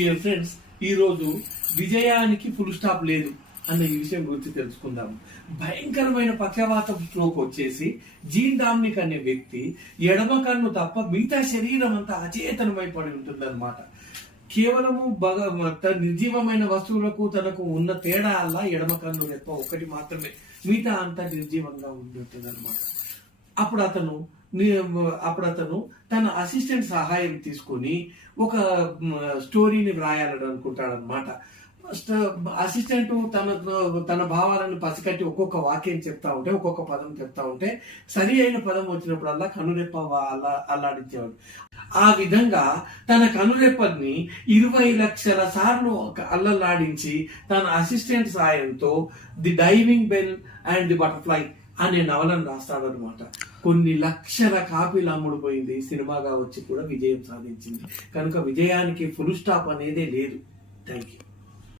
Dear friends, ఈ రోజు విజయానికి ఫుల్ స్టాప్ లేదు అన్న ఈ విషయం గురించి తెలుసుకుందాం. భయంకరమైన పక్షవాతం స్ట్రోక్ వచ్చేసి జీన్ డామ్నిక్ అనే వ్యక్తి ఎడమ కన్ను తప్ప మిగతా శరీరం అంతా అచేతనమై పడి ఉంటుందన్నమాట. కేవలము నిర్జీవమైన వస్తువులకు తనకు ఉన్న తేడా అలా ఎడమ కన్ను రెప్ప ఒకటి మాత్రమే, మిగతా అంతా నిర్జీవంగా ఉంటుంది అనమాట. అప్పుడు అతను తన అసిస్టెంట్ సహాయం తీసుకుని ఒక స్టోరీని వ్రాయాలని అనుకుంటాడనమాట. అసిస్టెంట్ తన భావాలను పసికట్టి ఒక్కొక్క వాక్యం చెప్తా ఉంటే, ఒక్కొక్క పదం చెప్తా ఉంటే సరి అయిన పదం వచ్చినప్పుడల్లా కనురెప్ప అల్లాడించేవాడు. ఆ విధంగా తన కనురెప్పని 20 లక్షల సార్లు అల్లలాడించి తన అసిస్టెంట్ సాయంతో the diving bell and the butterfly అనే నవలను రాస్తాడనమాట. కొన్ని లక్షల కాపీలు అమ్ముడుపోయింది, సినిమాగా వచ్చి కూడా విజయం సాధించింది. కనుక విజయానికి ఫుల్ స్టాప్ అనేదే లేదు. Thank you.